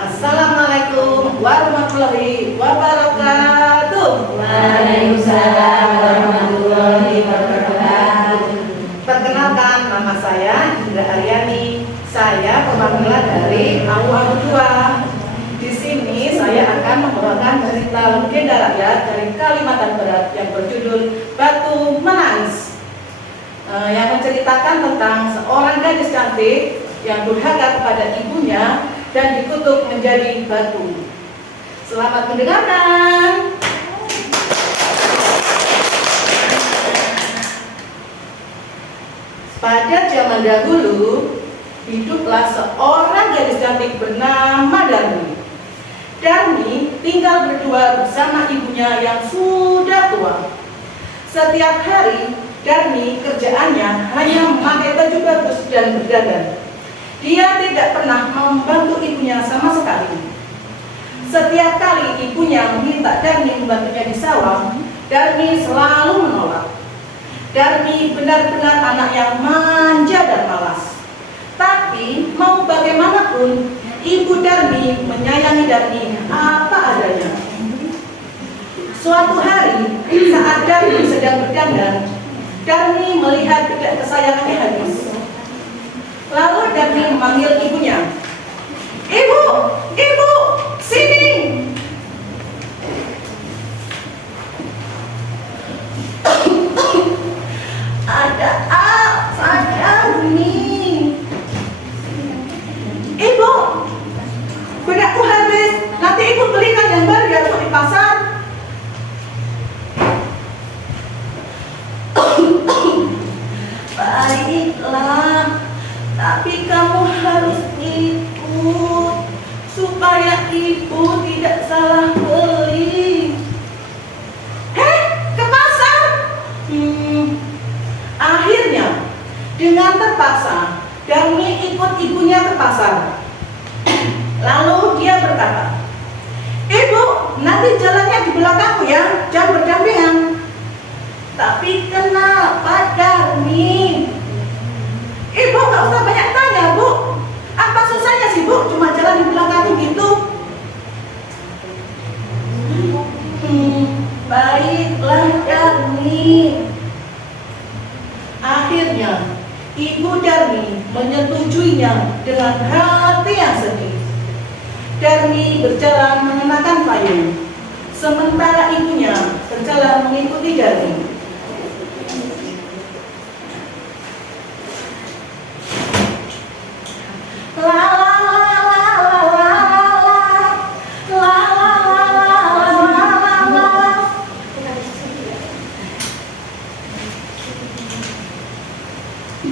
Assalamualaikum warahmatullahi wabarakatuh. Waalaikumsalam warahmatullahi wabarakatuh. Perkenalkan, nama saya Indra Aryani. Saya perwakilan dari AU 2. Di sini saya akan membawakan cerita legenda rakyat dari Kalimantan Barat yang berjudul Batu Menangis, yang menceritakan tentang seorang gadis cantik yang durhaka kepada ibunya dan dikutuk menjadi batu. Selamat mendengarkan. Pada zaman dahulu, hiduplah seorang gadis cantik bernama Darmi. Darmi tinggal berdua bersama ibunya yang sudah tua. Setiap hari, Darmi kerjaannya hanya memakai baju bagus dan berdandan. Dia tidak pernah membantu ibunya sama sekali. Setiap kali ibunya meminta Darmi membantunya di sawah, Darmi selalu menolak. Darmi benar-benar anak yang manja dan malas. Tapi mau bagaimanapun, ibu Darmi menyayangi Darmi apa adanya. Suatu hari, saat Darmi sedang berdandan, Darmi melihat bedak kesayangannya habis. Lalu Darmi memanggil ibunya. Ibu, ibu, sini. Ada apa, Darmi? Ibu, bedakku habis. Nanti ibu belikan yang baru ya di pasar. Baiklah, tapi kamu harus ikut supaya ibu tidak salah beli. Heh, ke pasar? Akhirnya, dengan terpaksa, Darmi ikut ibunya ke pasar. Lalu dia berkata, Ibu, nanti jalannya di belakangku ya, jangan berdampingan. Tapi kenapa, Darmi? Ibu gak usah banyak tanya, Bu. Apa susahnya sih, Bu, cuma jalan di belakangku gitu? Baiklah, Darmi. Akhirnya, ibu Darmi menyetujuinya dengan hati yang sedih. Darmi berjalan mengenakan payung, sementara ibunya berjalan mengikuti Darmi.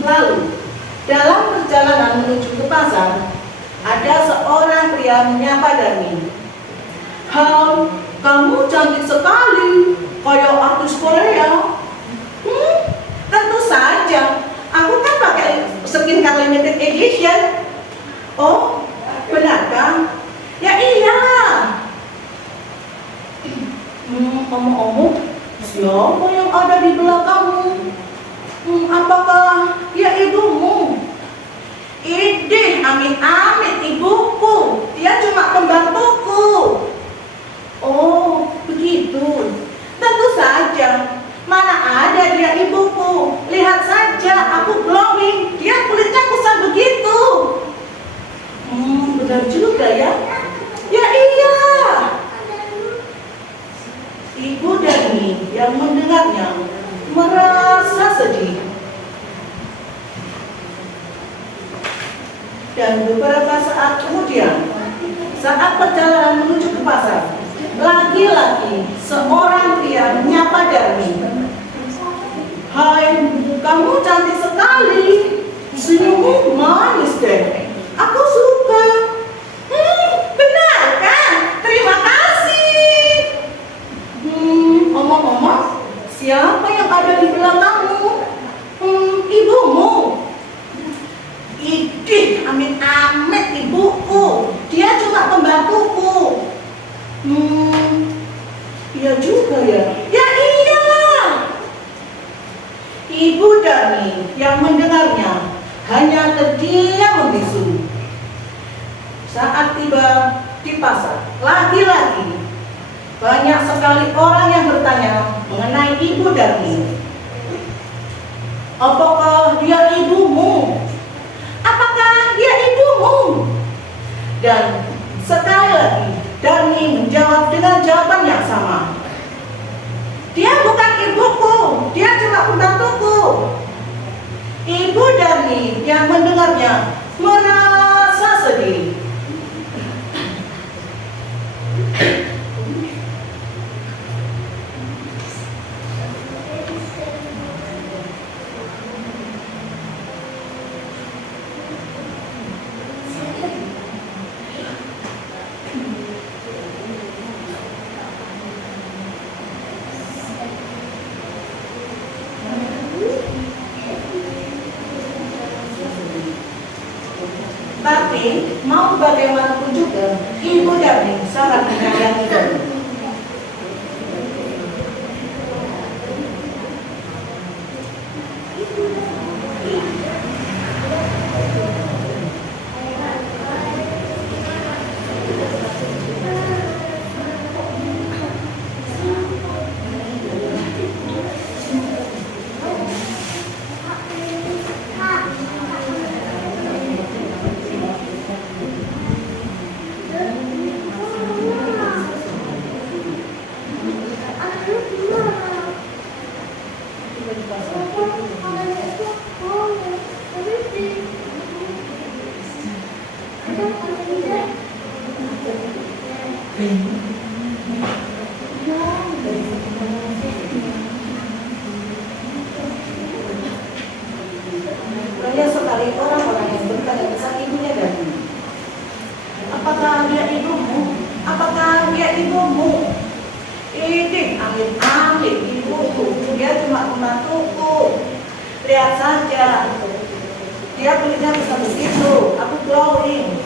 Lalu, dalam perjalanan menuju ke pasar, ada seorang pria menyapa Darmi. Hai, kamu cantik sekali, kayak artis Korea. Tentu saja, aku kan pakai skincare limited edition. Oh, benarkah? Ya iyalah. Omong-omong, siapa yang ada di belakangmu? Apakah dia ibumu? Idih, amit-amit ibuku. Dia cuma pembantuku. Oh, begitu. Tentu saja. Mana ada dia ibuku? Lihat saja, aku glowing. Dia kulitnya kusam begitu. Benar juga ya. Ya iya. Ibu Darmi yang mendengarnya merasa sedih. Dan beberapa saat kemudian, saat perjalanan menuju ke pasar, lagi-lagi seorang pria menyapa Darmi. Hai, kamu cantik sekali. Senyummu manis deh. Aku suka. Benar kan? Terima kasih. Omong-omong, siapa yang ada di belakangmu? Ibumu. Idih, amit-amit ibuku. Dia cuma pembantuku. Iya juga ya. Ya iyalah. Ibu Darmi yang mendengarnya hanya terdiam membisu. Saat tiba di pasar, lagi-lagi banyak sekali orang yang bertanya mengenai Ibu Darni. Apakah dia ibumu? Apakah dia ibumu? Dan sekali lagi Darni menjawab dengan jawaban yang sama. Dia bukan ibuku, dia cuma pembantuku. Ibu Darni yang mendengarnya merasa sedih. Tapi mau bagaimanapun juga, Ibu Darni sangat menyayangi Darni. Banyak sekali orang-orang yang bertanya tentang ibunya Darni. Apakah dia ibumu? Apakah dia ibumu? Amit-amit ibuku, dia cuma pembantuku. Lihat saja, dia kulitnya bisa begitu, aku glowing.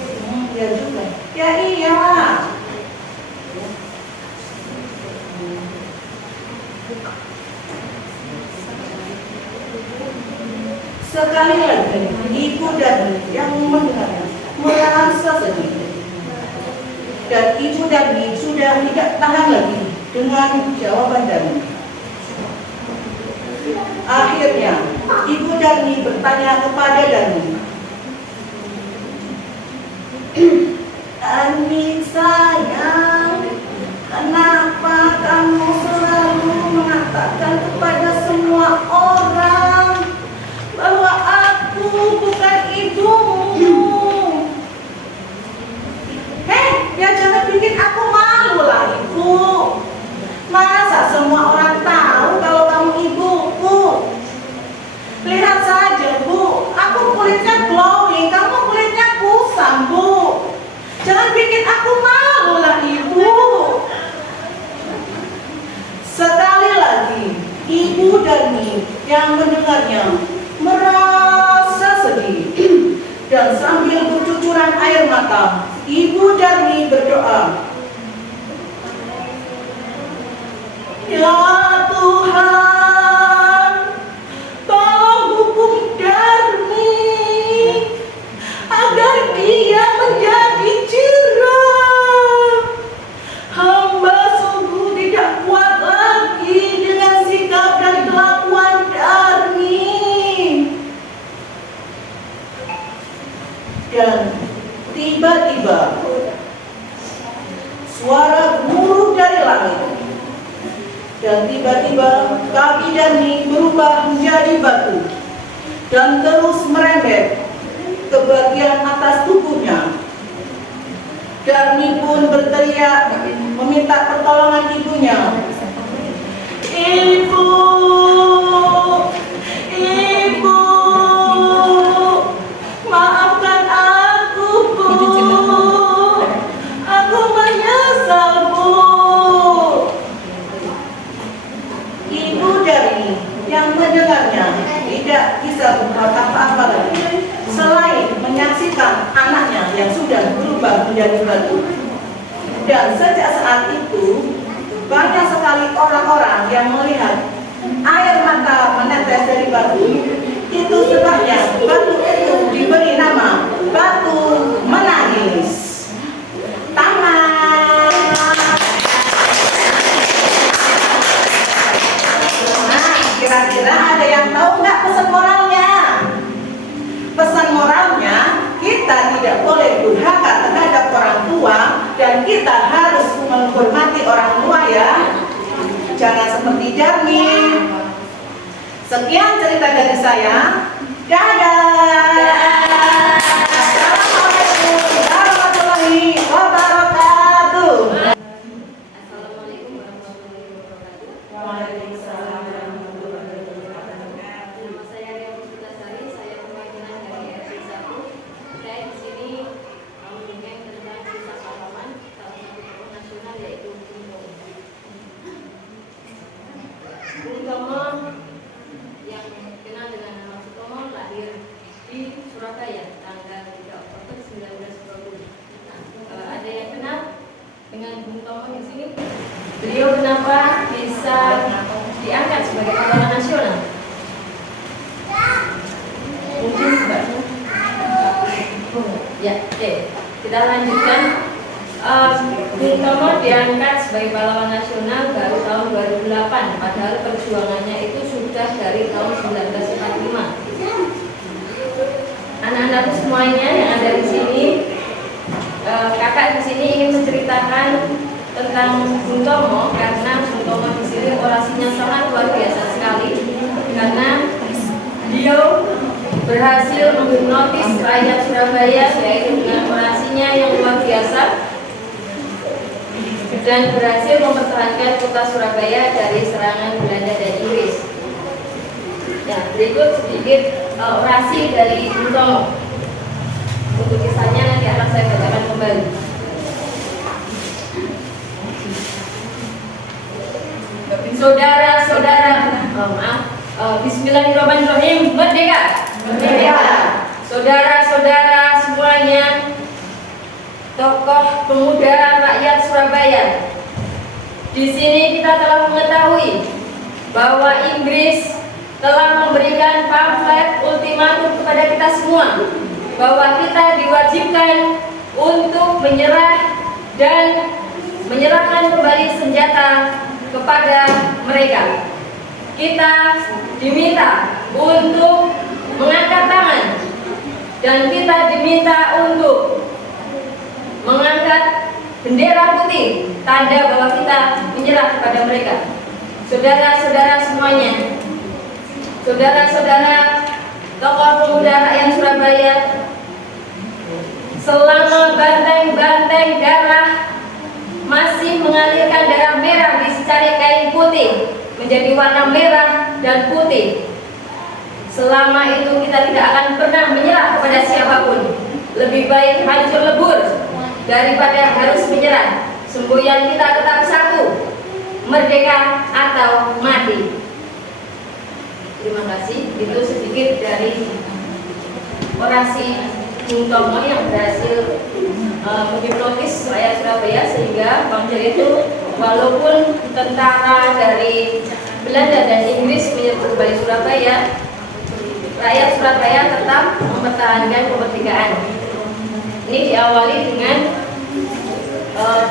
Dia juga. Ya iyalah. Sekali lagi, Ibu Darni yang mendengarnya merasa sedih. Dan Ibu Darni sudah tidak tahan lagi dengan jawaban Darni. Akhirnya, Ibu Darni bertanya kepada Darni. Darni sayang, kenapa kamu selalu mengatakan kepada semua orang bahwa aku bukan ibumu? Ya jangan bikin aku malu lah, Ibu. Masa semua orang tahu kalau kamu ibuku? Lihat saja, Bu, aku kulitnya glowing, kamu kulitnya kusam, Bu. Jangan bikin aku malu lah, Ibu. Sekali lagi, Ibu Darni yang mendengarnya merasa sedih. Dan sambil bercucuran air mata, Ibu Darni berdoa. Ya Tuhan, tolong hukum Darni agar dia menjadi jerah. Hamba sungguh tidak kuat lagi dengan sikap dan kelakuan Darni. Dan tiba-tiba suara gemuruh dari langit. Dan tiba-tiba kaki Darni berubah menjadi batu dan terus merembet ke bagian atas tubuhnya. Darni pun berteriak meminta pertolongan ibunya. Ibu, Ibu, maafkan aku, Bu. Aku menyesal, Bu. Ibu Darni yang mendengarnya tidak bisa berbuat apa-apa lagi selain menyaksikan anaknya yang sudah berubah menjadi batu. Dan sejak saat itu banyak sekali orang-orang yang melihat air mata menetes dari batu. Itu sebabnya batu itu diberi nama batu menangis. Sekian cerita dari saya. Dadah. Assalamualaikum warahmatullahi wabarakatuh. Assalamualaikum warahmatullahi wabarakatuh. Waalaikumsalam warahmatullahi wabarakatuh. Nama saya Ria Puspitasari, saya perwakilan dari RC 1. Saya di sini mendongeng tentang kisah pahlawan salah satu tokoh nasional yaitu Bung Tomo. Bung Tomo yang dikenal dengan nama Sutomo lahir di Surabaya tanggal 3 Oktober 1920. Ada yang kenal dengan Bung Tomo di sini? Beliau kenapa bisa diangkat sebagai pahlawan nasional? Mungkin sebabnya ya, oke. Kita lanjutkan. Bung Tomo diangkat sebagai pahlawan nasional baru tahun 2008, padahal perjuangannya itu sudah dari tahun 1945. Anak-anak semuanya yang ada di sini, kakak di sini ingin menceritakan tentang Bung Tomo karena Bung Tomo di sini orasinya sangat luar biasa sekali karena beliau berhasil menghipnotis rakyat Surabaya yaitu dengan orasinya yang luar biasa dan berhasil mempertahankan kota Surabaya dari serangan Belanda dan Inggris. Ya, berikut sedikit orasi dari Bung Tomo. Untuk kisahnya nanti akan saya bacakan kembali. Saudara-saudara, Bismillahirrahmanirrahim. Merdeka. Saudara-saudara semuanya, tokoh pemuda rakyat Surabaya. Di sini kita telah mengetahui bahwa Inggris telah memberikan pamflet ultimatum kepada kita semua bahwa kita diwajibkan untuk menyerah dan menyerahkan kembali senjata kepada mereka. Kita diminta untuk mengangkat tangan dan kita diminta untuk mengangkat bendera putih, tanda bahwa kita menyerah kepada mereka. Saudara-saudara semuanya, saudara-saudara tokoh pemuda rakyat Surabaya, selama banteng-banteng darah masih mengalirkan darah merah di secari kain putih menjadi warna merah dan putih, selama itu kita tidak akan pernah menyerah kepada siapapun. Lebih baik hancur lebur daripada harus menyerah. Semboyan kita tetap satu, merdeka atau mati. Terima kasih. Itu sedikit dari orasi Bung Tomo yang berhasil menghipnotis rakyat Surabaya sehingga bangsa itu walaupun tentara dari Belanda dan Inggris menyerbu kembali Surabaya, rakyat Surabaya tetap mempertahankan kemerdekaan. Ini diawali dengan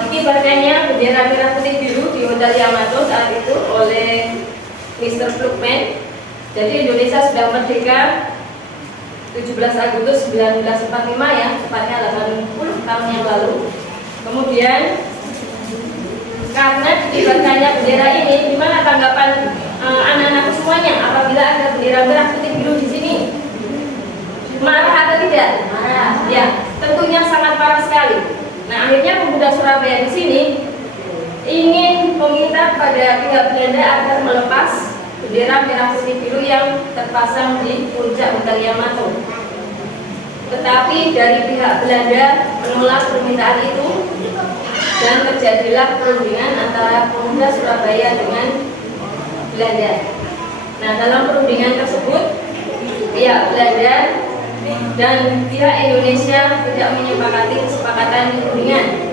dikibarkannya bendera merah putih biru di Hotel Yamato saat itu oleh Mr. Krugman. Jadi Indonesia sudah merdeka 17 Agustus 1945 ya, tepatnya 80 tahun yang lalu. Kemudian karena dikibarkannya bendera ini, gimana tanggapan anak-anak semuanya apabila ada bendera merah putih biru di sini? Marah atau tidak? Marah. Ya, tentunya sangat marah sekali. Nah, akhirnya pemuda Surabaya di sini ingin meminta pada pihak Belanda agar melepas bendera merah putih biru yang terpasang di puncak Hotel Yamato. Tetapi dari pihak Belanda menolak permintaan itu dan terjadilah perundingan antara pemuda Surabaya dengan Belanda. Nah, dalam perundingan tersebut pihak Belanda dan pihak Indonesia tidak menyepakati kesepakatan perundingan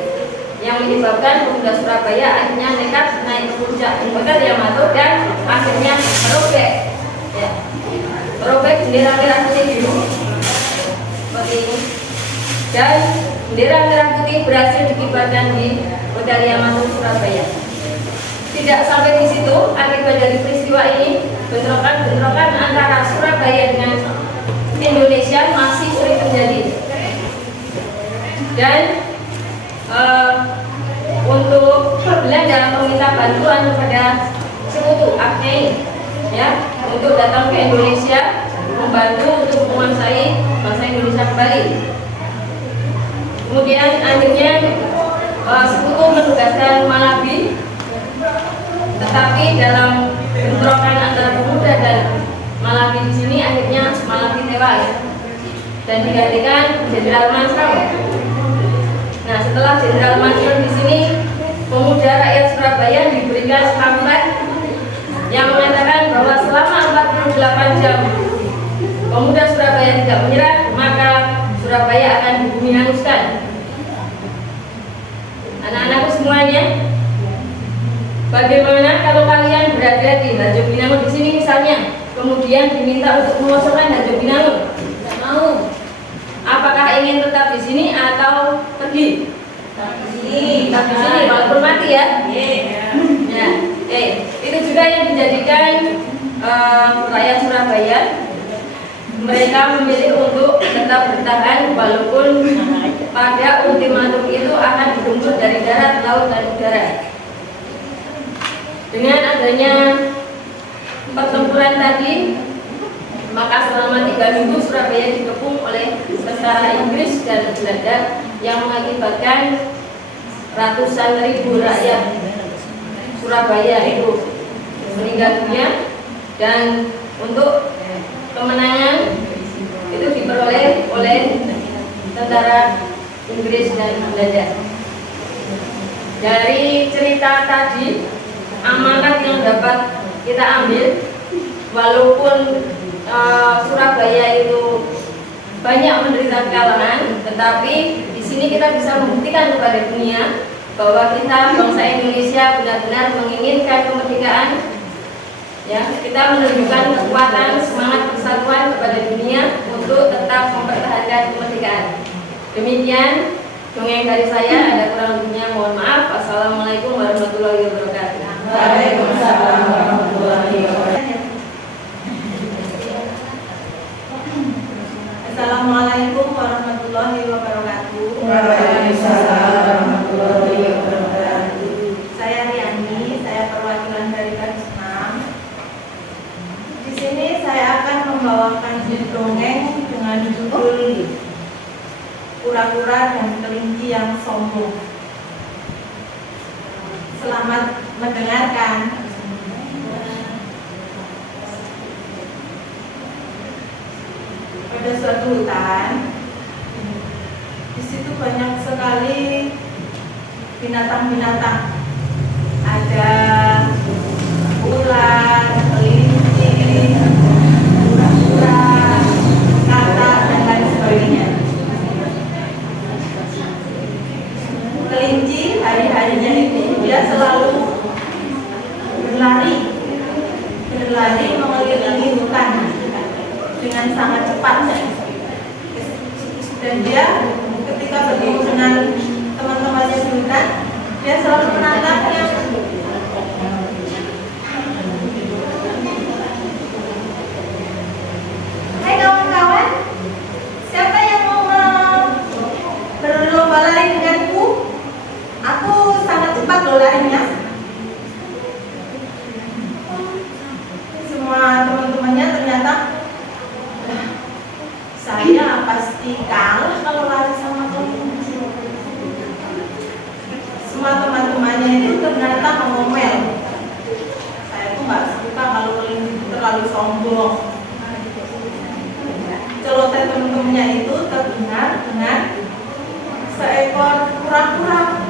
yang menyebabkan pemuda Surabaya akhirnya nekat naik ke puncak Hotel Yamato dan akhirnya merobek bendera merah putih biru seperti ini, dan bendera merah putih berhasil dikibarkan di Hotel Yamato Surabaya. Tidak sampai di situ, akibat dari peristiwa ini bentrokan antara Surabaya dengan Indonesia masih sering terjadi dan untuk Belanda meminta bantuan kepada sekutu Aceh ya untuk datang ke Indonesia membantu untuk menguasai bangsa Indonesia kembali. Kemudian akhirnya sekutu menugaskan Malabi, tetapi dalam bentrokan antara pemuda dan Malabi di sini akhirnya Malabi tewas dan digantikan Jenderal Mansur. Nah, setelah Jenderal Mansur di sini, pemuda rakyat Surabaya diberikan pamflet yang mengatakan bahwa selama 48 jam pemuda Surabaya tidak menyerah, maka Surabaya akan dibumi hanguskan. Anak-anakku semuanya, bagaimana kalau kalian berada di Harjo Binangun di sini misalnya, kemudian diminta untuk mengosongkan Harjo Binangun? Tidak mau. Apakah ingin tetap di sini atau pergi? Tetap di sini walaupun mati ya. Ya, itu juga yang dijadikan rakyat Surabaya. Mereka memilih untuk tetap bertahan walaupun pada ultimatum itu akan dituntut dari darat, laut, dan udara. Dengan adanya pertempuran tadi, maka selama 3 minggu Surabaya dikepung oleh tentara Inggris dan Belanda yang mengakibatkan ratusan ribu rakyat Surabaya itu meninggal dunia, dan untuk kemenangan itu diperoleh oleh tentara Inggris dan Belanda. Dari cerita tadi, amanat yang dapat kita ambil, walaupun Surabaya itu banyak menderita kekalahan, tetapi di sini kita bisa membuktikan kepada dunia bahwa kita bangsa Indonesia benar-benar menginginkan kemerdekaan. Ya, kita menunjukkan kekuatan semangat persatuan kepada dunia untuk tetap mempertahankan kemerdekaan. Demikian dongeng dari saya, ada kurang lebihnya mohon maaf. Assalamualaikum warahmatullahi wabarakatuh. Waalaikumsalam warahmatullahi wabarakatuh. Assalamualaikum warahmatullahi wabarakatuh. Waalaikumsalam warahmatullahi wabarakatuh. Saya Riani, saya perwakilan dari Garis 6. Di sini saya akan membawakan dongeng dengan judul Kura-kura dan Kelinci yang Sombong. Selamat mendengarkan. Pada suatu hutan, di situ banyak sekali binatang-binatang. Ada ular, kelinci, kura-kura, katak, dan lain sebagainya. Kelinci hari-harinya itu dia selalu berlari mengelilingi hutan dengan sangat cepat, dan dia ketika bertemu dengan teman-temannya di hutan, dia selalu menantangnya. Hai kawan-kawan, siapa yang mau berlomba lari denganku? Aku sangat cepat loh larinya. Semua teman-temannya ternyata, saya pasti kalah kalau lari sama kelinci. Semua teman-temannya itu ternyata mengomel. Saya tuh nggak suka kalau kelinci itu terlalu sombong. Celoteh teman-temannya itu terdengar dengan seekor kura-kura.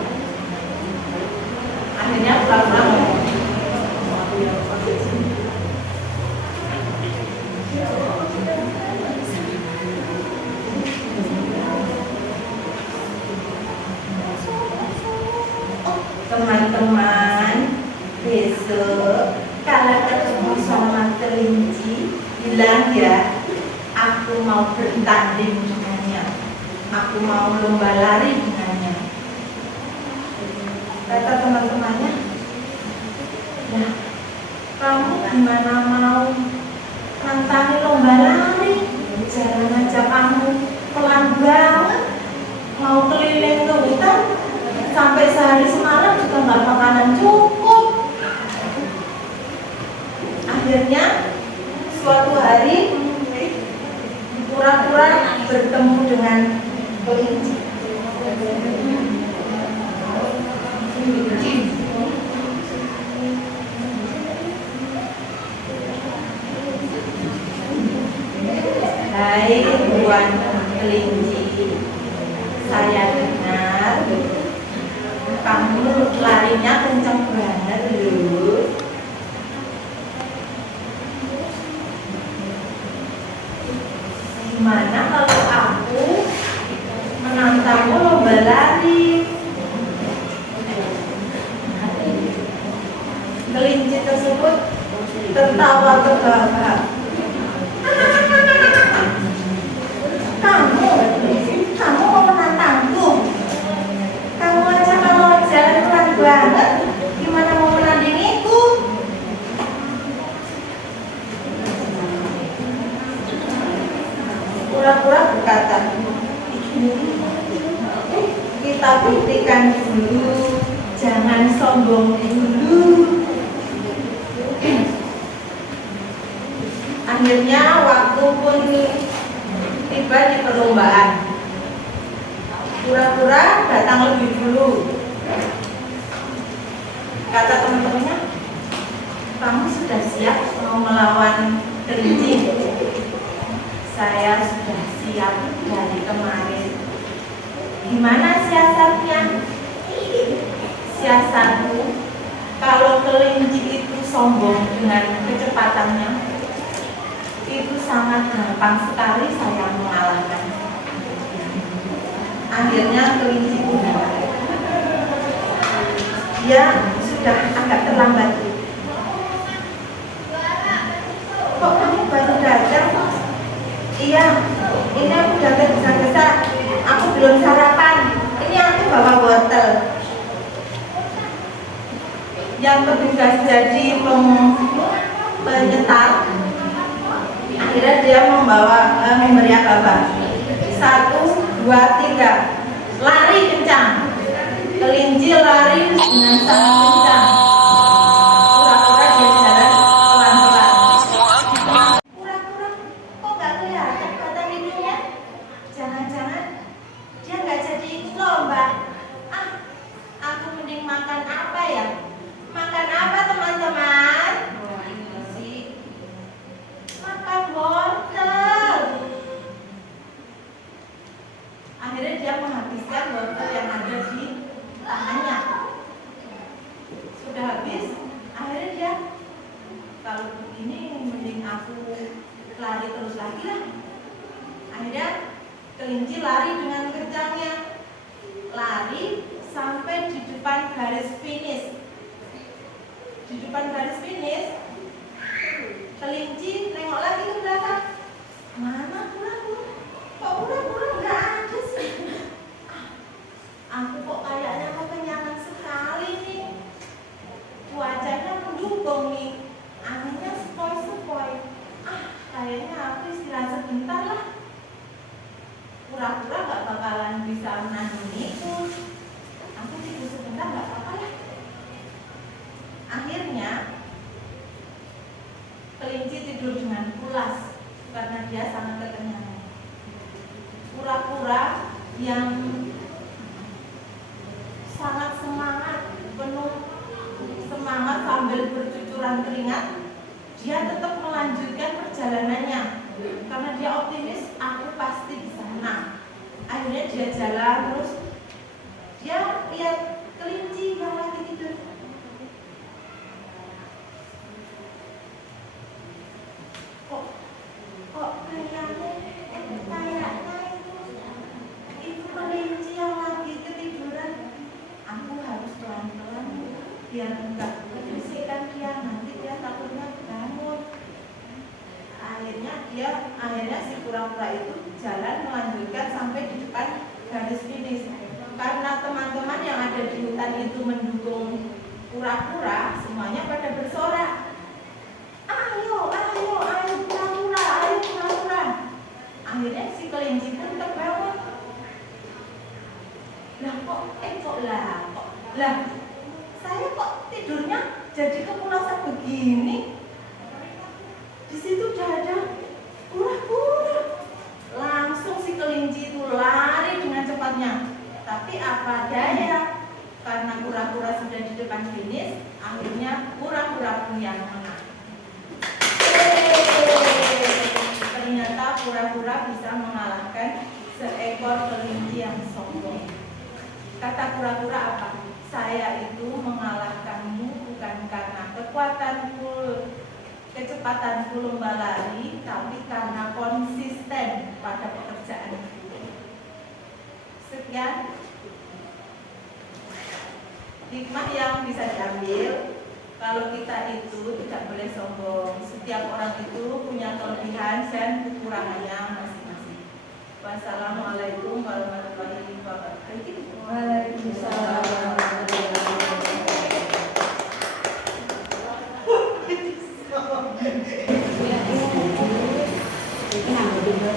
Akhirnya kura-kura ngomong, teman-teman, besok kalau ketemu sama kelinci, bilang ya, aku mau bertanding dengannya, aku mau lomba lari dengannya. Kata teman-temannya, ya kamu gimana mau nantangi lomba lari? Jalan aja kamu pelan banget, mau keliling ke hutan sampai sehari semalam juga nggak makanan cukup. Akhirnya Suatu hari kura-kura bertemu dengan kelinci. Hai Tuan kelinci, saya dengar kamu larinya kencang banget loh. Gimana kalau aku menantangmu lomba lari? Kelinci tersebut tertawa terbahak. Kamu mau menantangku? Kamu aja kalau jalan pelan banget, gimana mau menandingiku? Kura-kura berkata, kita buktikan dulu, jangan sombong dulu. Akhirnya waktu pun tiba di perlombaan. Kura-kura datang lebih dulu. Kata teman-temannya, kamu sudah siap mau melawan kelinci? Saya sudah siap dari kemarin. Gimana siasatnya? Siasatku, kalau kelinci itu sombong dengan kecepatannya, itu sangat gampang sekali saya mengalahkan. Akhirnya kelinci punah. Dia sudah agak terlambat. Kok kamu baru datang? Iya, ini aku udah tergesa-gesa. Aku belum sarapan. Ini aku bawa wortel. Yang bertugas jadi penyetar, akhirnya dia memberi apa-apa. 1, 2, 3, lari kencang. Kelinci lari dengan sangat kencang. Kura-kura dia jalan pelan-pelan. Kura-kura kok gak kelihatan batang hidungnya? Jangan-jangan dia gak jadi ikut lomba. Aku mending makan apa ya? Makan apa teman-teman? Makan wortel. Akhirnya dia menghabiskan wortel yang ada di tangannya. Sudah habis, akhirnya dia, kalau begini mending aku lari terus lagi lah. Akhirnya kelinci lari dengan kencangnya. Lari sampai di depan garis finish. Di depan garis finish, kelinci nengok lagi ke belakang. Mana kura-kura? Kok kura-kura nggak ada sih? Aku kok kayaknya kekenyangan sekali nih. Cuacanya mendukung nih. Anginnya sepoi-sepoi. Kayaknya aku istirahat sebentar lah. Kura-kura nggak bakalan bisa menandingiku. Aku tidur sebentar nggak apa-apa lah. Akhirnya kelinci tidur dengan pulas karena dia sangat kekenyangan. Kura-kura yang sangat semangat, penuh semangat sambil bercucuran keringat, dia tetap melanjutkan perjalanannya karena dia optimis, aku pasti bisa menang. Akhirnya dia jalan terus. Dia lihat kelinci yang lagi tidur. Kok kayaknya itu kelinci yang lagi ketiduran. Aku harus pelan-pelan biar enggak kebisikkan dia, nanti dia takutnya bangun. Akhirnya si kura-kura itu jalan melanjutkan sampai di depan garis finish. Karena teman-teman yang ada di hutan itu mendukung kura-kura, semuanya pada bersorak. Ayo kura-kura. Akhirnya si kelinci pun terbangun. Saya kok tidurnya jadi kepulasan begini? Di situ udah ada kura-kura. Langsung si kelinci itu lari dengan cepatnya. Tapi apa daya, karena kura-kura sudah di depan finish, akhirnya kura-kura pun yang menang. Ternyata kura-kura bisa mengalahkan seekor kelinci yang sombong. Kata kura-kura apa? Saya itu mengalahkanmu bukan karena kecepatanku lomba lari, tapi karena konsisten pada pekerjaanku. Sekian hikmah yang bisa diambil. Kalau kita itu tidak boleh sombong. Setiap orang itu punya kelebihan dan kekurangannya masing-masing. Wassalamualaikum warahmatullahi wabarakatuh. Waalaikumsalam.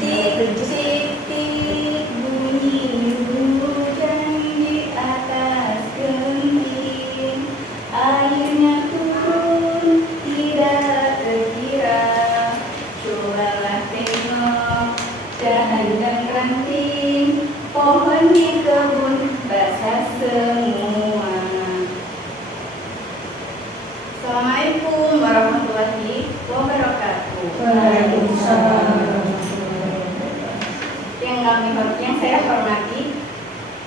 Titik-titik bunyi hujan di atas genting, airnya turun tidak terkira. Cobalah tengok dahan dan ranting, pohon di kebun basah semua. Assalamualaikum warahmatullahi wabarakatuh. Yang saya hormati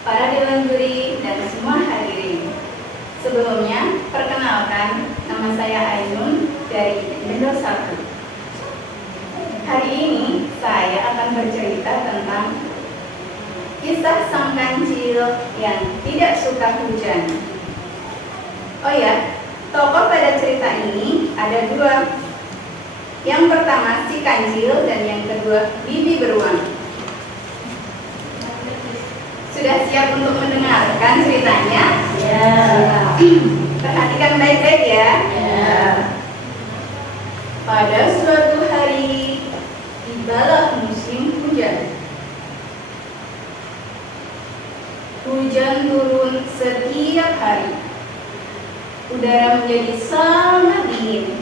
para dewan juri dan semua hadirin. Sebelumnya, perkenalkan, nama saya Ainun dari Indo 1. Hari ini saya akan bercerita tentang kisah sang kancil yang tidak suka hujan. Oh ya, tokoh pada cerita ini ada dua. Yang pertama si kancil dan yang kedua bibi beruang. Sudah siap untuk mendengarkan ceritanya? Ya. Perhatikan baik-baik ya. Ya. Pada suatu hari, tibalah musim hujan. Hujan turun setiap hari. Udara menjadi sangat dingin.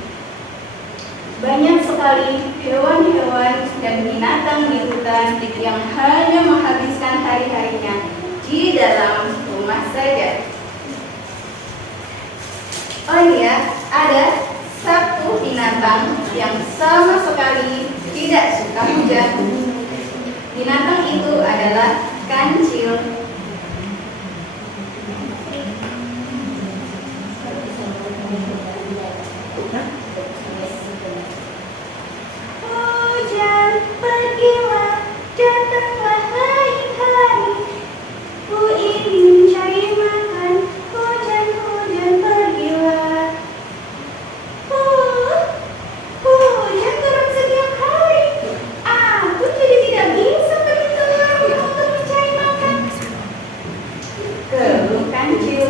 Banyak sekali hewan-hewan dan binatang di hutan yang hanya menghabiskan hari-harinya di dalam rumah saja. Oh iya, ada satu binatang yang sama sekali tidak suka hujan. Binatang itu adalah kancil. Hujan pergilah, datanglah hari-hari. Ku ingin mencari makan. Hujan pergilah. Hujan turun setiap hari. Aku jadi tidak bisa pergi keluar untuk mencari makan. Keluh kancil.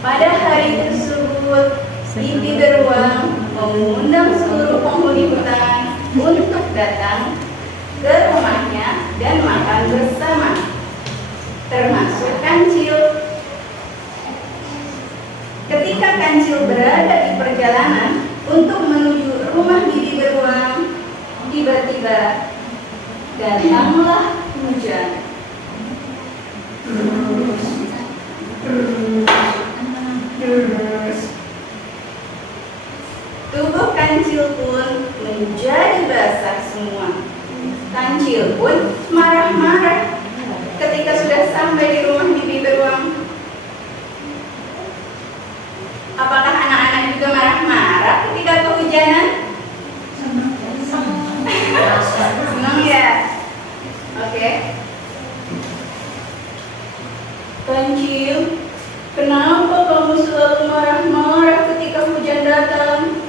Pada hari tersebut, bibi beruang mengundang seluruh penghuni hutan untuk datang ke rumahnya dan makan bersama, termasuk kancil. Ketika kancil berada di perjalanan untuk menuju rumah bibi beruang, tiba-tiba datanglah hujan. Tubuh kancil pun menjadi basah semua. Kancil pun marah-marah ketika sudah sampai di rumah bibi beruang. Apakah anak-anak juga marah-marah ketika kehujanan? Senang ya? Oke. Kancil, kenapa kamu selalu marah-marah ketika hujan datang?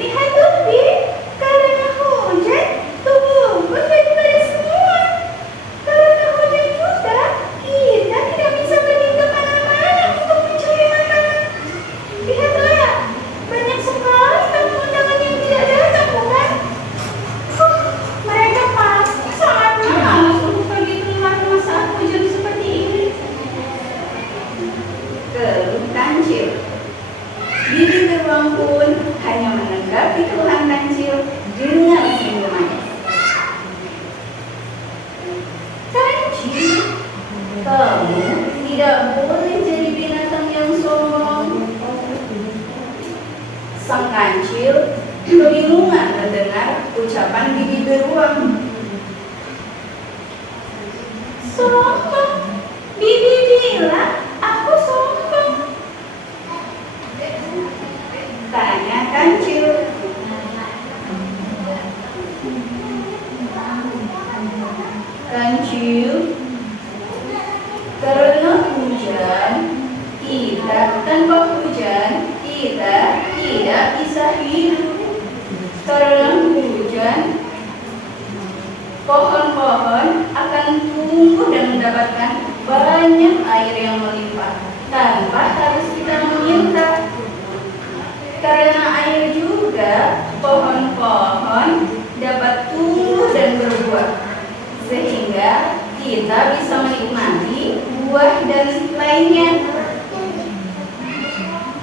Lihat tuh, Bi, karena hujan, tubuhku jadi panas semua. Karena hujan juga, kita tidak bisa pergi kemana-mana untuk mencari makanan. Lihatlah, banyak sekali tamu undangan yang tidak datang, bukan? Mereka pasti sangat malas untuk pergi keluar rumah saat hujan seperti ini. Keluh kancil. kancil, kamu tidak boleh jadi binatang yang sombong. Sang kancil kebingungan mendengar ucapan bibi beruang. Sombong? Bibi bilang aku sombong. Tanya kancil. Kancil, karena hujan, tanpa hujan kita tidak bisa hidup. Karena hujan, pohon-pohon akan tumbuh dan mendapatkan banyak air yang melimpah tanpa harus kita meminta. Karena air juga, pohon-pohon dapat tumbuh dan berbuah, sehingga kita bisa menikmati buah dan lainnya.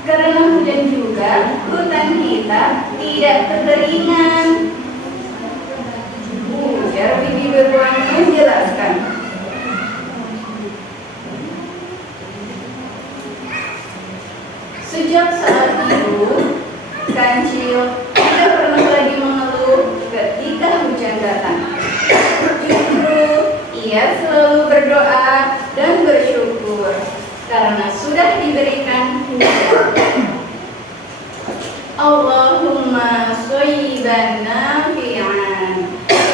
Karena hujan juga, hutan kita tidak kekeringan. Ujar bibi beruang menjelaskan. Sejak saat itu, kancil tidak pernah lagi mengeluh ketika hujan datang. Justru ia selalu berdoa dan bersyukur karena sudah diberikan hujan. Allahumma shayyiban nafi'an.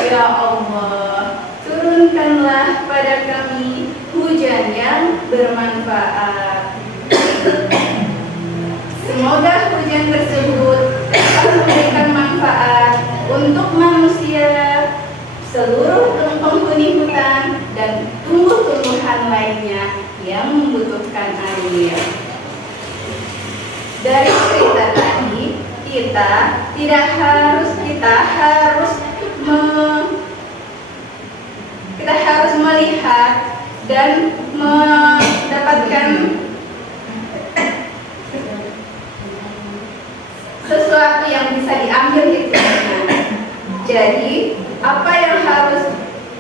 Ya Allah, turunkanlah pada kami hujan yang bermanfaat. Semoga hujan tersebut dapat memberikan manfaat untuk manusia, seluruh penghuni hutan, dan tumbuh-tumbuhan lainnya yang membutuhkan air. Dari cerita tadi, kita harus melihat dan mendapatkan sesuatu yang bisa diambil hikmahnya. Jadi apa yang harus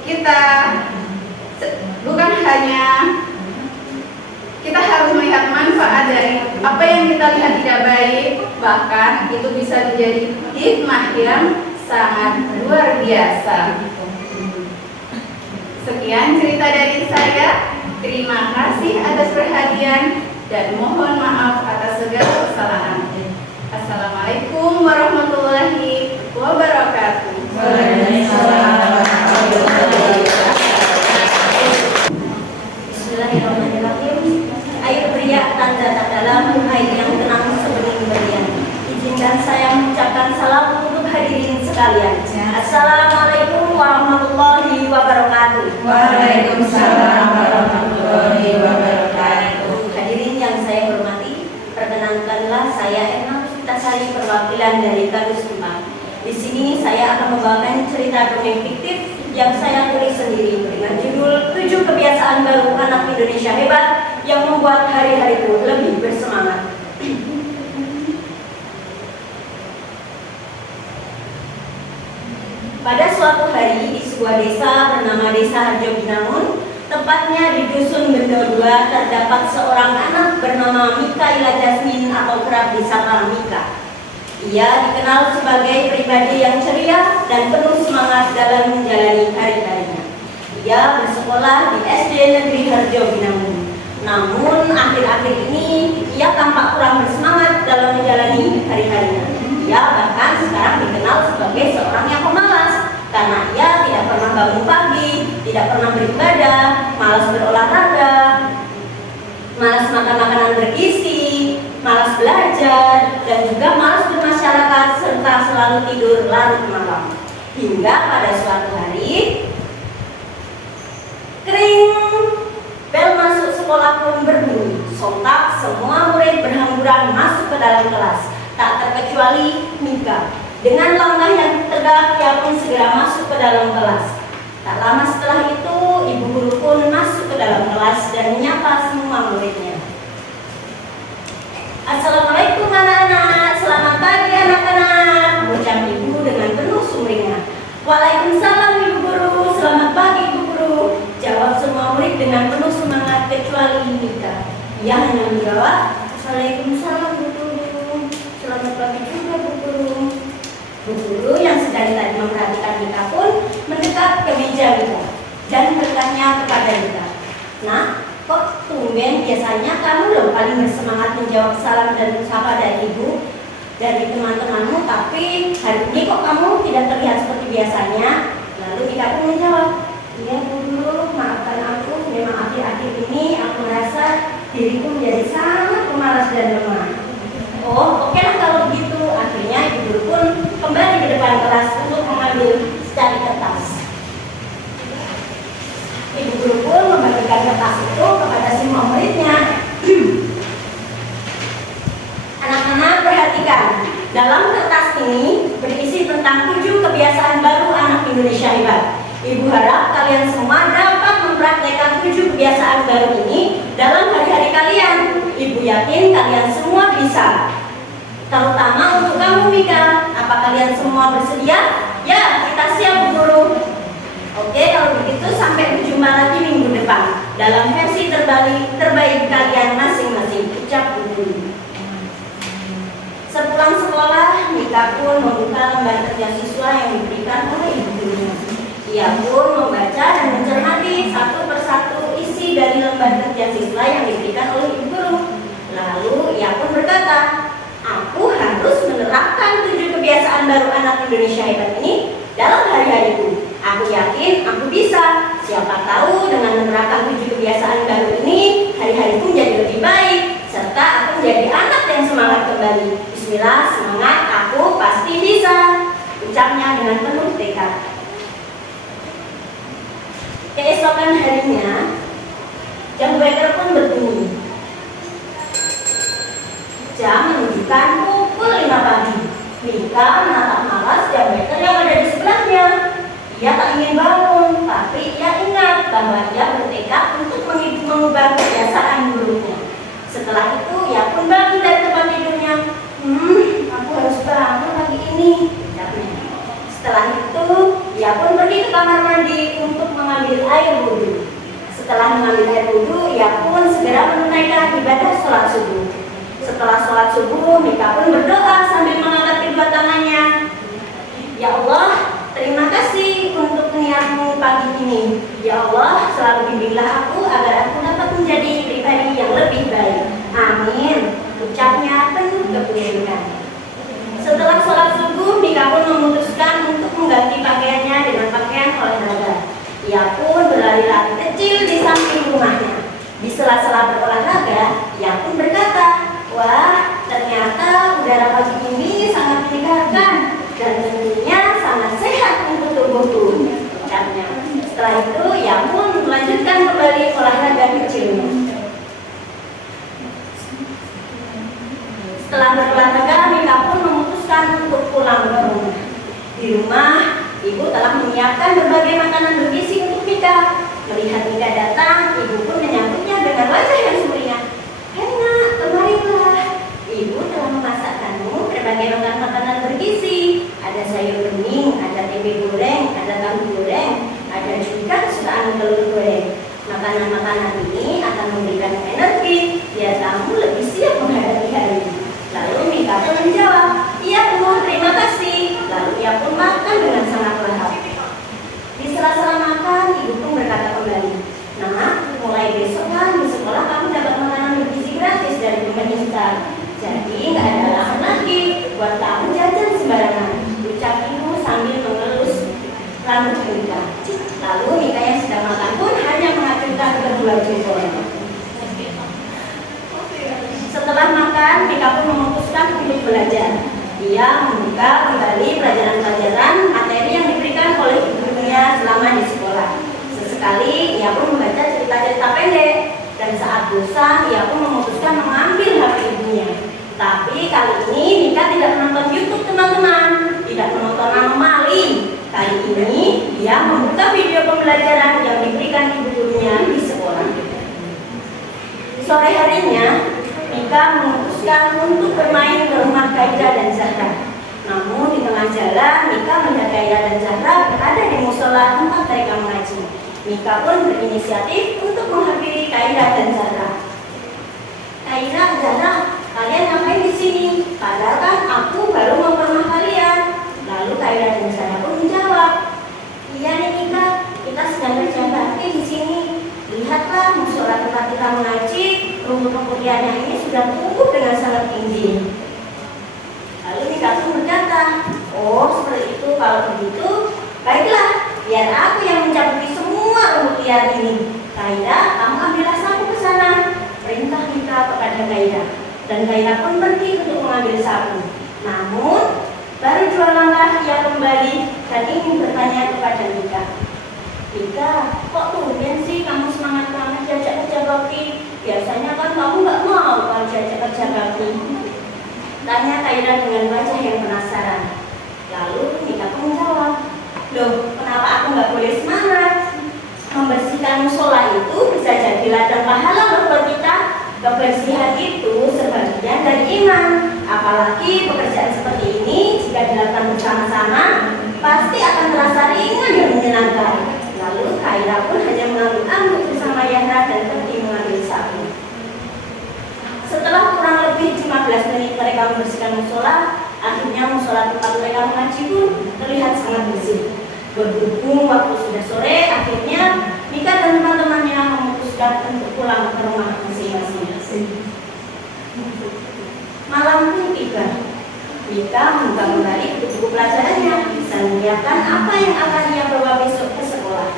kita bukan hanya kita harus melihat manfaat dari apa yang kita lihat tidak baik, bahkan itu bisa menjadi hikmah yang sangat luar biasa. Sekian cerita dari saya. Terima kasih atas perhatian dan mohon maaf atas segala kesalahan. Assalamualaikum warahmatullahi wabarakatuh. Bismillahirrahmanirrahim. Air beriak tanda tak dalam, air yang tenang sebening berlian. Izinkan saya mengucapkan salam untuk hadirin sekalian. Assalamualaikum warahmatullahi wabarakatuh. Waalaikumsalam warahmatullahi wabarakatuh. Hadirin yang saya hormati, perkenankanlah saya Erna Puspitasari, perwakilan dari Kadus 4. Di sini saya akan membawakan cerita dongeng fiktif yang saya tulis sendiri dengan judul 7 kebiasaan baru anak Indonesia hebat yang membuat hari-hariku lebih bersemangat. Pada suatu hari di sebuah desa bernama Desa Harjo Binangun, tepatnya di Dusun Bendo 2, terdapat seorang anak bernama Mikaela Jasmine atau kerap disapa Mika. Ia dikenal sebagai pribadi yang ceria dan penuh semangat dalam menjalani hari-harinya. Ia bersekolah di SD Negeri Harjo Binangun. Namun akhir-akhir ini ia tampak kurang bersemangat dalam menjalani hari-harinya. Ia bahkan sekarang dikenal sebagai seorang yang pemalas karena ia tidak pernah bangun pagi, tidak pernah beribadah, malas berolahraga, malas makan makanan bergizi, malas belajar, dan juga malas bermasyarakat serta selalu tidur larut malam. Hingga pada suatu hari, kering, bel masuk sekolah pun berbunyi. Sontak semua murid berhamburan masuk ke dalam kelas, tak terkecuali Mika. Dengan langkah yang tegak, ia pun segera masuk ke dalam kelas. Tak lama setelah itu, ibu guru pun masuk ke dalam kelas dan menyapa semua muridnya. Assalamualaikum anak-anak, selamat pagi anak-anak, ucap ibu dengan penuh sumringah. Waalaikumsalam ibu guru, selamat pagi ibu guru, jawab semua Ia hanya menjawab, "Waalaikumsalam Bu Guru. Selamat pagi juga Bu Guru." Bu Guru yang sedang tadi memperhatikan Mika pun mendekat ke meja Mika dan bertanya kepada Mika, "Nah, kok tumben biasanya kamu loh paling bersemangat menjawab salam dan sapa dari ibu, dari teman-temanmu, tapi hari ini kok kamu tidak terlihat seperti biasanya?" Lalu Mika pun menjawab, "Iya Bu Guru, maafkan aku, memang akhir-akhir ini aku merasa diriku menjadi sangat pemalas dan lemah." "Oh, oke lah kalau begitu." Akhirnya ibu guru pun kembali ke depan kelas untuk mengambil secari kertas. Ibu guru pun membagikan kertas itu kepada semua muridnya. "Anak-anak perhatikan, dalam kertas ini berisi tentang 7 kebiasaan baru anak Indonesia hebat. Ibu harap kalian semua dapat mempraktekkan 7 kebiasaan baru ini dalam hari-hari kalian. Ibu yakin kalian semua bisa. Terutama untuk kamu Mika. Apa kalian semua bersedia?" "Ya, kita siap Bu Guru." "Oke, kalau begitu sampai berjumpa lagi minggu depan dalam versi terbaik kalian masing-masing," ucap Bu Guru. Sepulang sekolah, Mika pun membuka lembar kerja siswa yang diberikan oleh ibu gurunya. Ia pun membaca dan mencermati satu persatu isi dari lembar kerja siswa yang diberikan oleh ibu guru. Lalu ia pun berkata, "Aku harus menerapkan 7 kebiasaan baru anak Indonesia hebat ini dalam hari-hariku. Aku yakin aku bisa. Siapa tahu dengan menerapkan 7 kebiasaan baru ini, hari-hariku menjadi lebih baik, serta aku menjadi anak yang semangat kembali. Bismillah, semangat, aku pasti bisa," ucapnya dengan penuh tekad. Keesokan harinya, jam weker pun berbunyi. Jam menunjukkan pukul 5 pagi. Mika menatap malas jam weker yang ada di sebelahnya. Ia tak ingin bangun, tapi ia ingat bahwa ia bertekad untuk mengubah kebiasaan buruknya. Setelah itu, ia pun bangun dari tempat tidurnya. Aku harus bangun pagi ini," ucapnya. Setelah itu, ia pun pergi ke kamar mandi untuk mengambil air wudhu. Setelah mengambil air wudhu, ia pun segera menunaikan ibadah sholat subuh. Setelah sholat subuh, Mika pun berdoa sambil mengangkat kedua tangannya. "Ya Allah, terima kasih untuk niatmu pagi ini. Ya Allah, selalu bimbinglah aku agar aku dapat menjadi pribadi yang lebih baik. Amin," ucapnya penuh kepunyaan. Setelah sholat subuh, Mika pun memutuskan untuk mengganti pakaiannya dengan pakaian olahraga. Ia pun berlari-lari kecil di samping rumahnya. Di sela-sela berolahraga, ia pun berkata, "Wah, ternyata udara pagi ini sangat menyegarkan dan tentunya sangat sehat untuk tubuhku," ucapnya. Setelah itu, ia pun melanjutkan kembali olahraga kecilnya. Setelah berolahraga, Mika pun memutuskan untuk pulang ke rumah. Di rumah, ibu telah menyiapkan berbagai makanan bergizi untuk Mika. Melihat Mika datang, ibu pun menyambutnya dengan wajah yang sumringah. "Hai nak, kemarilah. Ibu telah memasakkanmu berbagai makanan bergizi. Ada sayur bening, ada tempe goreng, ada tahu goreng, ada juga kesukaan telur goreng. Makanan-makanan ini akan memberikan energi biar kamu lebih siap menghadapi hari ini." Lalu Mika pun menjawab, "Iya Bu, terima kasih." Lalu ia pun makan dengan sangat lahap. Di sela-sela makan, ibu pun berkata kembali, "Nah, mulai besok kan di sekolah kamu dapat makanan bergizi gratis dari pemerintah. Jadi nggak ada alasan lagi buat kamu jajan sembarangan," ucap ibu sambil mengelus rambut Mika. Lalu Mika yang sedang makan pun hanya mengacungkan kedua jempolnya. Setelah makan, Mika pun memutuskan untuk belajar. Ia membuka kembali pelajaran-pelajaran materi yang diberikan oleh ibunya selama di sekolah. Sesekali ia pun membaca cerita-cerita pendek, dan saat bosan ia pun memutuskan mengambil HP ibunya. Tapi kali ini Mika tidak menonton YouTube teman-teman, tidak menonton anomali. Kali ini dia membuka video pembelajaran yang diberikan ibu gurunya di sekolah. Sore harinya, Mika memutuskan untuk bermain ke rumah Kaira dan Zahra. Namun di tengah jalan, Mika melihat Kaira dan Zahra berada di musola tempat mereka mengaji. Mika pun berinisiatif untuk menghampiri Kaira dan Zahra. Kaira, Zara, kalian ngapain di sini? Padahal kan aku baru mau ke rumah kalian. Lalu Kaira dan Zara pun menjawab, iya nih Mika, kita sedang kerja bakti di sini. Lihatlah musola tempat kita mengaji, rumput-rumput liarnya ini sudah tumbuh dengan sangat tinggi. Lalu Mika pun berkata, oh seperti itu, kalau begitu, baiklah, biar aku yang mencabuti semua rumput liar ini. Kaira, kamu ambillah sapu ke sana. Perintah Mika kepada Kaira. Dan Kaira pun pergi untuk mengambil sapu. Namun, baru 2 langkah ia kembali dan ingin bertanya kepada Mika. Mika, kok tumben sih kamu semangat banget diajak kerja bakti? Biasanya kan kamu nggak mau kalau diajak kerja bakti. Tanya Kaira dengan wajah yang penasaran. Lalu Mika pun menjawab, loh, kenapa aku nggak boleh semangat? Membersihkan musola itu bisa jadi ladang pahala buat kita. Kebersihan itu sebagian dari iman. Apalagi pekerjaan seperti ini jika dilakukan bersama-sama pasti akan terasa ringan dan menyenangkan. Lalu Kaira pun hanya mengangguk-angguk bersama Yahra dan pergi mengambil sapu. Setelah kurang lebih 15 menit mereka membersihkan musola, akhirnya musola tempat mereka mengaji pun terlihat sangat bersih. Berhubung waktu sudah sore, akhirnya Mika dan teman-temannya memutuskan untuk pulang ke rumah masing-masing. Malam pun tiba. Mika membuka kembali buku pelajarannya dan menyiapkan apa yang akan ia bawa besok ke sekolah.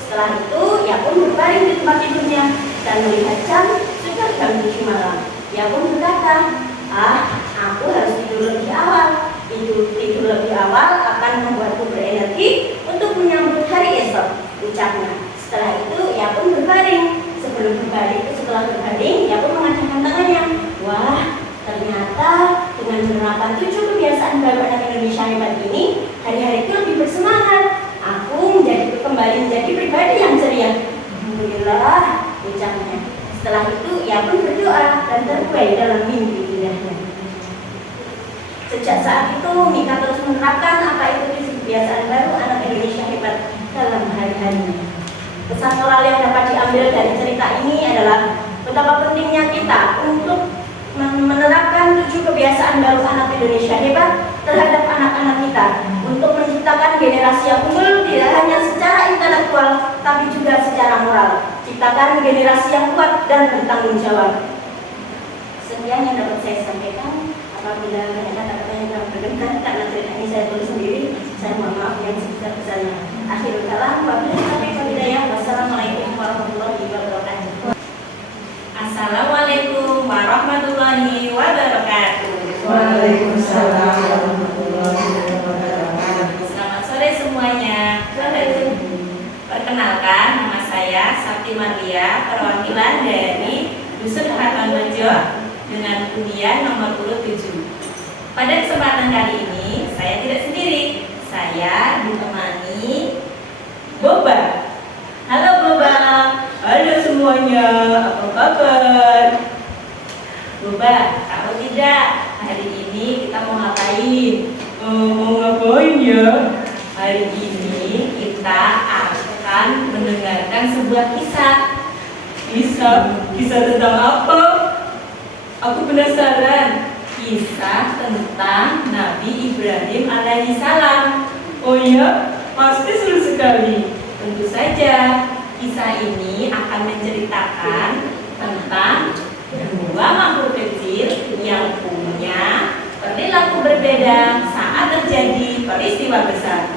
Setelah itu, ia pun berbaring di tempat tidurnya dan melihat jam sudah jam 7 malam. Ia pun berkata, aku harus tidur lebih awal. Tidur lebih awal akan membuatku berenergi untuk menyambut hari esok, ucapnya. Setelah itu, ia pun berbaring. Setelah berbaring, ia pun mengacungkan tangannya. Wah, ternyata dengan menerapkan 7 kebiasaan baru anak Indonesia hebat ini, hari-hariku lebih bersemangat. Aku kembali menjadi pribadi yang ceria. Alhamdulillah, ucapnya. Setelah itu, ia pun berdoa dan terbuai dalam mimpi indahnya. Sejak saat itu, Mika terus menerapkan apa itu kebiasaan baru anak Indonesia hebat dalam hari-harinya. Pesan moral yang dapat diambil dari cerita ini adalah betapa pentingnya kita untuk menerapkan 7 kebiasaan baru anak Indonesia hebat terhadap anak-anak kita untuk menciptakan generasi yang unggul tidak hanya secara intelektual tapi juga secara moral. Ciptakan generasi yang kuat dan bertanggung jawab. Sekian yang dapat saya sampaikan. Apabila banyak kata-kata yang kurang berkenan karena cerita ini saya tulis sendiri, saya mohon maaf yang sebesar-besarnya. Akhirul kalam, wassalamualaikum warahmatullahi wabarakatuh. Assalamualaikum warahmatullahi wabarakatuh. Waalaikumsalam warahmatullahi wabarakatuh. Selamat sore semuanya. Perkenalkan, nama saya Sakti Marlia, perwakilan dari Dusun Harapanrejo dengan undian nomor 27. Pada kesempatan kali ini, saya tidak sendiri. Saya ditemani Boba. Halo Boba. Halo semuanya, apa kabar? Boba, tahu tidak hari ini kita mau ngapain? Mau ngapain ya? Hari ini kita akan mendengarkan sebuah kisah. Kisah tentang apa? Aku penasaran. Kisah tentang Nabi Ibrahim alaihissalam. Oh ya, pasti seru sekali. Tentu saja, kisah ini akan menceritakan tentang dua makhluk kecil yang punya perilaku berbeda saat terjadi peristiwa besar.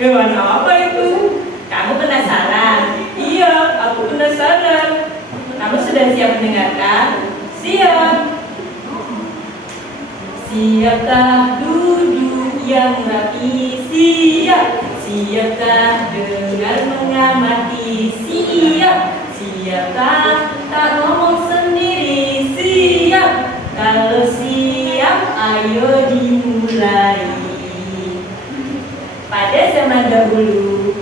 Hewan apa itu? Kamu penasaran? Iya, aku penasaran. Kamu sudah siap mendengarkan? Siap. Siapkah duduk yang rapi? Siapkah dengar mengamati? Siapkah tak ngomong sendiri? Siap. Kalau siap, ayo dimulai. Pada zaman dahulu,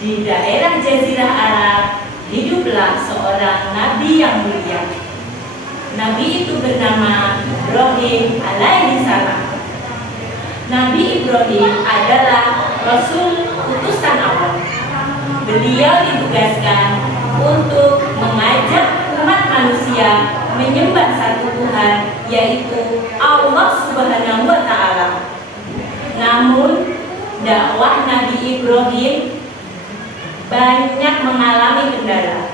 di daerah Jazirah Arab, hiduplah seorang nabi yang mulia. Nabi itu bernama Ibrahim alaihissalam. Nabi Ibrahim adalah Rasul utusan Allah. Beliau ditugaskan untuk mengajak umat manusia menyembah satu Tuhan, yaitu Allah Subhanahu wa Ta'ala. Namun, dakwah Nabi Ibrahim banyak mengalami kendala.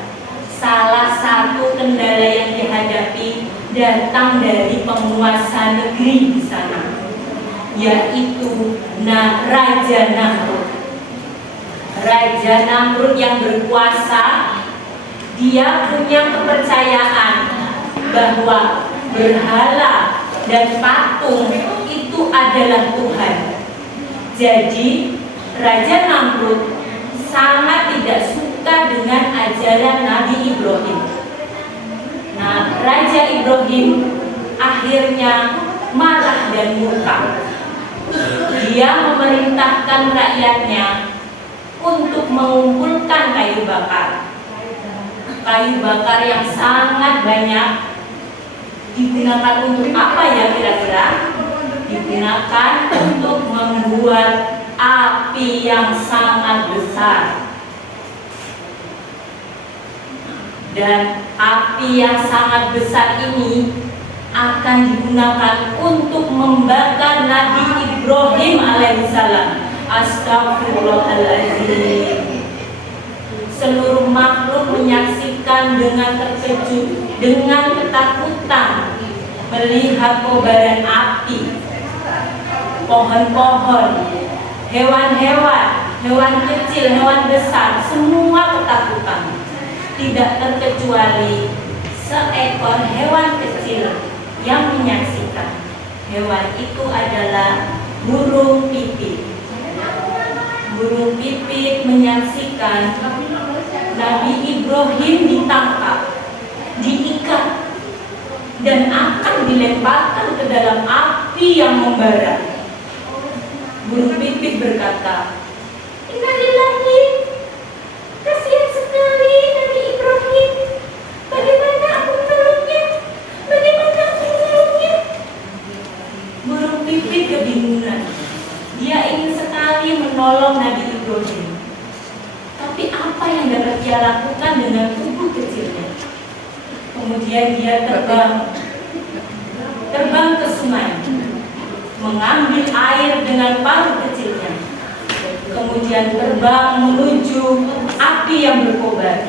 Salah satu kendala yang dihadapi datang dari penguasa negeri di sana, yaitu Raja Namrud. Raja Namrud yang berkuasa, dia punya kepercayaan bahwa berhala dan patung itu adalah Tuhan. Jadi Raja Namrud sangat tidak suka dengan ajaran Nabi Ibrahim. Nah, Raja Ibrahim akhirnya marah dan murka. Dia memerintahkan rakyatnya untuk mengumpulkan kayu bakar. Kayu bakar yang sangat banyak digunakan untuk apa ya kira-kira? Digunakan untuk membuat api yang sangat besar. Dan api yang sangat besar ini akan digunakan untuk membakar Nabi Ibrahim alaihissalam. Astagfirullahaladzim. Seluruh makhluk menyaksikan dengan terkejut, dengan ketakutan melihat kobaran api. Pohon-pohon, hewan-hewan, hewan kecil, hewan besar, semua ketakutan. Tidak terkecuali seekor hewan kecil yang menyaksikan. Hewan itu adalah burung pipit. Burung pipit menyaksikan Nabi Ibrahim ditangkap, diikat, dan akan dilemparkan ke dalam api yang membara. Burung pipit berkata, "Innalillahi, kasihan sekali Nabi Ibrahim. Bagaimana aku menolongnya? Bagaimana aku menolongnya?" Burung pipit kebingungan. Dia ingin sekali menolong Nabi Ibrahim. Tapi apa yang dapat dia lakukan dengan tubuh kecilnya? Kemudian dia terbang ke sungai, mengambil air dengan paruh kecilnya. Kemudian terbang menuju api yang berkobar.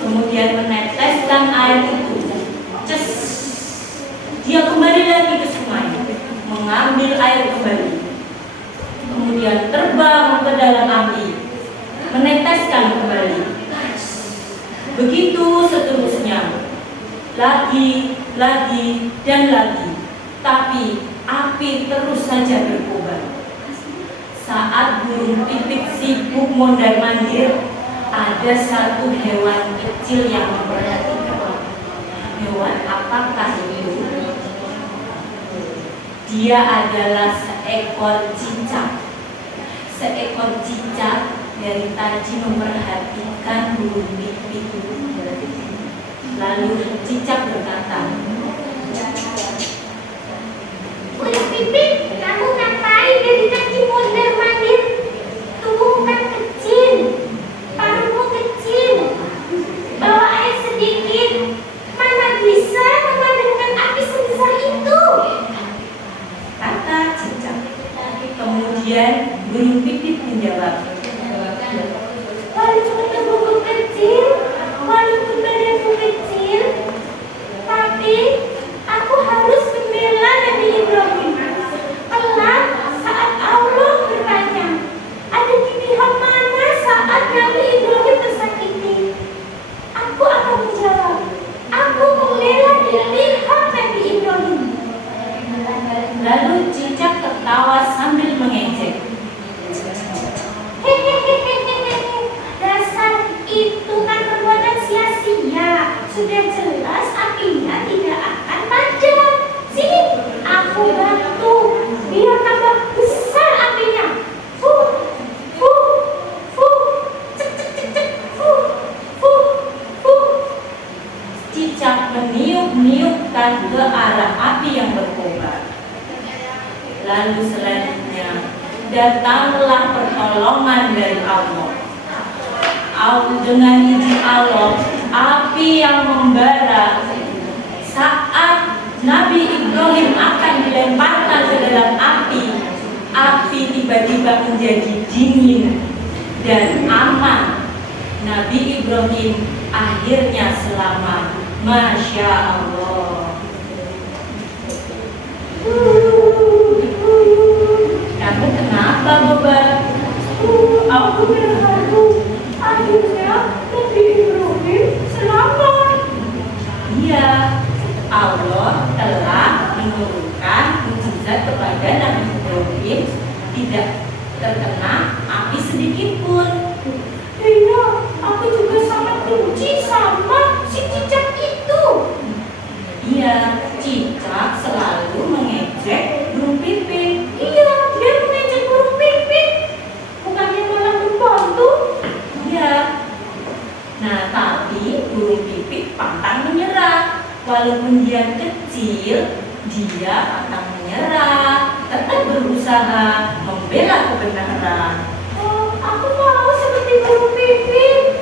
Kemudian meneteskan air itu. Ces. Dia kembali lagi ke sungai, mengambil air kembali. Kemudian terbang ke dalam api, meneteskan kembali. Begitu seterusnya, lagi, dan lagi. Tapi api terus saja berkobar. Saat burung pipit sibuk mondar-mandir, ada satu hewan kecil yang memperhatikan. Hewan apakah itu? Dia adalah seekor cicak. Seekor cicak dari tadi memperhatikan burung pipit. Lalu cicak berkata, "Burung pipit, kamu ngapain dari tadi mondar-mandir? Tubuhmu kan kecil, paruhmu kecil, bawa air sedikit, mana bisa memadamkan api sebesar itu?" kata cicak. Kemudian burung pipit menjawab, "Walaupun tubuhku kecil, walaupun badanku kecil, tapi aku harus membela Nabi Ibrahim. Kelak saat Allah bertanya, ada di pihak mana saat Nabi Ibrahim tersakiti, aku akan menjawab, aku membela di pihak Nabi Ibrahim." Lalu cicak tertawa sambil mengejek. "Hehehe, dasar itu kan perbuatan sia-sia. Sudah jelas apinya tidak akan padam. Sini, aku bantu biar tambah besar apinya. Cek, cek, cek, cek. Cicak meniup-niupkan ke arah api yang berkobar. Lalu selanjutnya datanglah pertolongan dari Allah. Dengan izin Allah, api yang membara dilemparkan ke dalam api, api tiba-tiba menjadi dingin dan aman. Nabi Ibrahim akhirnya selamat. Masya Allah. Kamu kenapa, Boba? Aku berharu. Akhirnya Nabi Ibrahim selamat. Iya, Allah telah menurunkan mukjizat kepada Nabi Ibrahim, tidak terkena api sedikit pun. Iya, aku juga sangat benci sama si cicak itu. Iya, cicak selalu mengejek burung pipit. Iya, dia mengejek burung pipit, bukannya malah membantu. Iya. Nah, tapi burung pipit pantang menyerah. Walaupun dia kecil, dia pantang menyerah, tetap berusaha membela kebenaran. Oh, aku mau seperti burung pipit.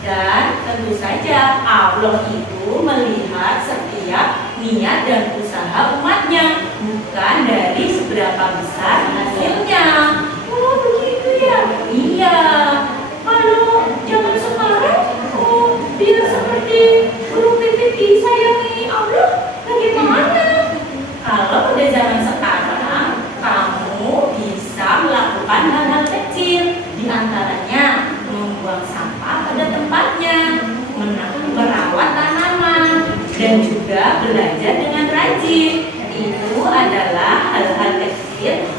Dan tentu saja Allah itu melihat setiap niat dan usaha umatnya, bukan dari seberapa besar hasilnya. Oh, begitu ya? Iya. Kalau zaman sekarang, dia seperti burung pipit disayangi Allah, bagaimana? Kalau pada zaman sekarang, kamu bisa melakukan hal-hal kecil, diantaranya membuang sampah pada tempatnya, merawat tanaman, dan juga belajar dengan rajin. Itu adalah hal-hal kecil